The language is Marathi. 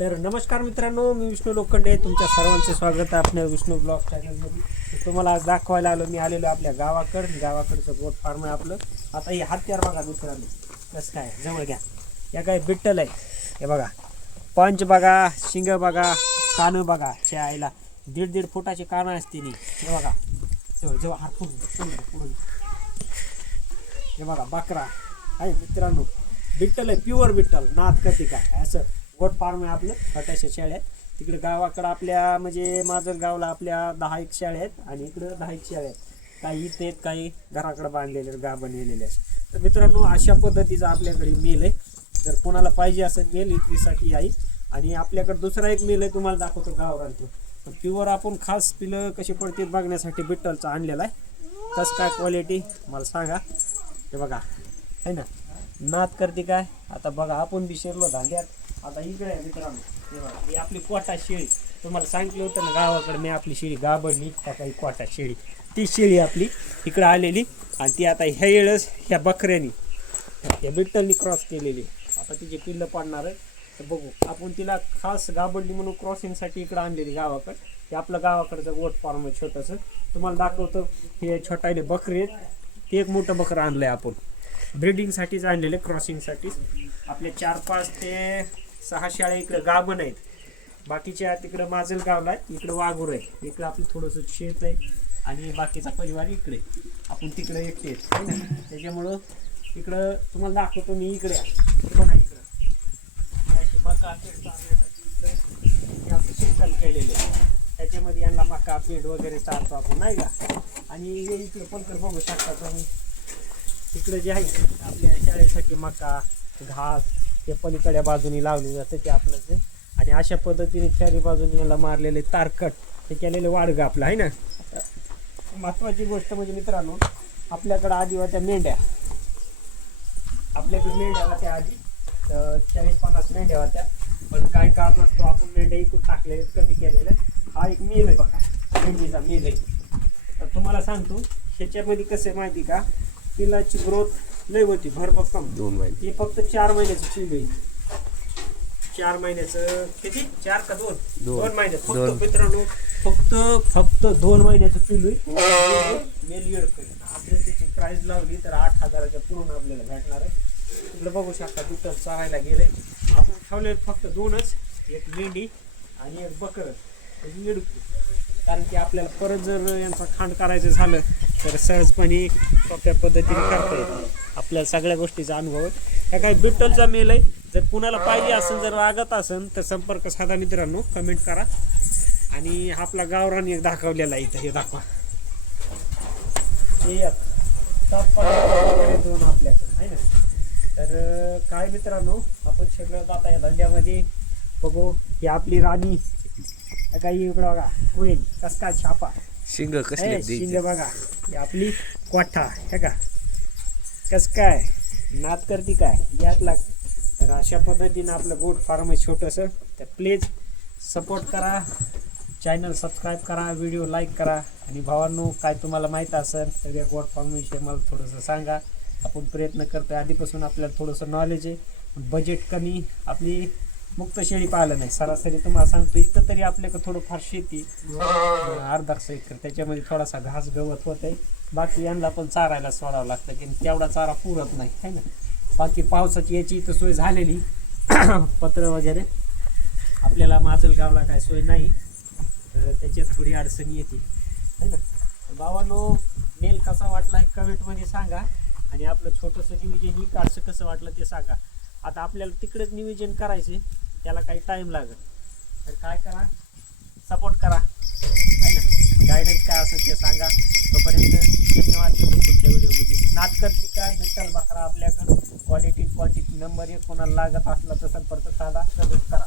हे तर नमस्कार मित्रांनो मी विष्णू लोखंडे. तुमच्या सर्वांचे स्वागत आहे आपल्या विष्णू ब्लॉग चॅनलमध्ये. तुम्हाला आज दाखवायला आलो मी आलेलो आपल्या गावाकडं. गावाकडचं गोट फार्म आहे आपलं. आता हे हत्यार बघा मित्रांनो. कसं काय? जवळ घ्या. या काय बिट्टल आहे. हे बघा. पंच बघा शिंग बघा कानं बघा. च्या आईला दीड दीड फुटाचे कानं असते नी हे बघा. जवळ जवळ. हात पुढून. हे बघा बकरा. आहे मित्रांनो बिट्टल आहे प्युअर बिट्टल नाथ का असं गोट फार्म आहे आपलं छोट्याशा शेळ्या आहेत तिकडे गावाकडं आपल्या म्हणजे माझं गावला आपल्या दहा एक शाळे आहेत आणि इकडं दहा एक शाळे आहेत. काही इथे आहेत काही घराकडे बांधलेले गा बनलेले आहेत. तर मित्रांनो अशा पद्धतीचा आपल्याकडे मेल आहे. जर कोणाला पाहिजे असेल मेल विक्रीसाठी आई आणि आपल्याकडे दुसरा एक मेल आहे तुम्हाला दाखवतो गावरान तो पण प्युअर आपण खास पिलं कशी पडतील बघण्यासाठी बिट्टलचा आणलेला आहे. कसं काय क्वालिटी मला सांगा. हे बघा. है ना? नात करते काय? आता बघा आपण बी शिरलो धांद्यात आता इकडे आहे मित्रांनो. हे बघा ही आपली कोटा शेळी. तुम्हाला सांगितलं होतं ना गावाकडे मी आपली शेळी गाबडली त्या काही कोटा शेळी. ती शेळी आपली इकडं आलेली आणि ती आता ह्या वेळेस ह्या बकऱ्यानी ह्या बिट्टलनी क्रॉस केलेली. आता तिचे पिल्लं पाडणार आहे तर बघू आपण तिला खास गाबडली म्हणून क्रॉसिंगसाठी इकडं आणलेली गावाकडे. हे आपलं गावाकडचं गोट फार्म आहे छोटंसं. तुम्हाला दाखवतो हे छोटाले बकरे आहेत. ते एक मोठं बकरं आणलंय आपण. ब्रिडिंगसाठीच आणलेलं क्रॉसिंगसाठीच. आपले चार पाच ते सहा शाळा इकडं गाभण आहेत. बाकीच्या तिकडं माजल गावला आहे इकडं वाघूर आहे इकडं आपलं थोडंसं शेत आहे आणि बाकीचा परिवार इकडे आपण तिकडे एकटे आहेत. त्याच्यामुळं इकडं तुम्हाला दाखवतो मी इकडे आहे. बघा इकडं. मका पेंड चालण्यासाठी इकडे आहे. त्याच्यामध्ये यांना मका पेंड वगैरे चालतो आपण नाही का? आणि हे इकडे पलकर बघू शकता तुम्ही. इकडे जे आहे आपल्या शाळेसाठी मका घास ते पलीकडे बाजूनी लावले जाते ते आपलं ते आणि अशा पद्धतीने चारी बाजूने याला मारलेले तारकट हे केलेले वाडगं आपलं आहे ना? महत्वाची गोष्ट म्हणजे मित्रांनो आपल्याकडं आधी होत्या मेंढ्या. आपल्याकडे मेंढ्या होत्या आधी चाळीस पन्नास मेंढ्या होत्या. पण काय कारण असतो आपण मेंढ्या इकडून टाकले कमी केलेलं. हा एक मेल आहे बघा मेंढीचा मेल आहे. तर तुम्हाला सांगतो ह्याच्यामध्ये कसं आहे माहिती का? पिलाची ग्रोथ लय होती भरभक्कम दोन महिने. हे फक्त चार महिन्याचं पिल्लू आहे. चार महिन्याचं किती? चार का दोन? दोन. दोन महिने. फक्त दोन. मित्रांनो फक्त फक्त दोन महिन्याचं पिल्लू आहे. मेल येड करेल आपल्याला त्याची प्राइस लावली तर आठ हजाराच्या पुढून आपल्याला भेटणार आहे. तिकडे बघू शकता दुटल चारायला गेले आपण ठेवले फक्त दोनच. एक मेंढी आणि एक बकर. एक मिडकू कारण की आपल्याला परत जर यांचा खांड करायचं झालं तर सहजपणे सोप्या पद्धतीने करता येते. आपल्याला सगळ्या गोष्टीचा अनुभव ह्या काही बिट्टलचा मेल आहे? जर कुणाला पाहिजे असेल जर लागत असेल तर संपर्क साधा मित्रांनो कमेंट करा. आणि आपला गावरान एक दाखवलेला आहे इथं हे दाखवा. हे दोन आपल्याकडे आहे ना? तर काय मित्रांनो आपण सगळं आता या धंद्यामध्ये. बघू ही आपली राणी काही इकडं बघा होईल कस काय छापा. शिंग कसले शिंग बघा ही आपली कोठा हे का? कस काय नाद करते काय? यात लाग तर अशा पद्धतीनं आपलं गोट फार्म आहे छोटंसं. तर प्लीज सपोर्ट करा. चॅनल सबस्क्राईब करा व्हिडिओ लाईक करा. आणि भावांनो काय तुम्हाला माहीत असेल तर या गोट फार्मविषयी मला थोडंसं सांगा. आपण प्रयत्न करतोय. आधीपासून आपल्याला थोडंसं नॉलेज आहे. बजेट कमी आपली मुक्त शेळी पाहिलं नाही. सरासरी तुम्हाला सांगतो इथं तरी आपल्याकडे थोडंफार शेती अर्धा एकर त्याच्यामध्ये थोडासा घास गवत होत आहे बाकी यांना पण चारायला सोडावं लागतं की तेवढा चारा पुरत नाही है ना? बाकी पावसाची याची इथं सोय झालेली. पत्र वगैरे. आपल्याला माजलगावला काय सोय नाही तर त्याच्यात थोडी अडचणी येते है ना? बाबानो मेल कसा वाटला हे कमेंटमध्ये सांगा आणि आपलं छोटंसं नियोजन ही कसं वाटलं ते सांगा. आता आपल्याला तिकडेच नियोजन करायचे त्याला काही टाईम लागेल. तर काय करा? सपोर्ट करा. है ना? गायडन्स काय असेल ते सांगा. तोपर्यंत धन्यवाद देतो पुढच्या व्हिडिओमध्ये. नाटकरची काय भेटाल बकरा आपल्याकडं. क्वालिटी क्वांटिटी नंबर एक कोणाला लागत असला तर संपर्क साधा. कमेंट करा.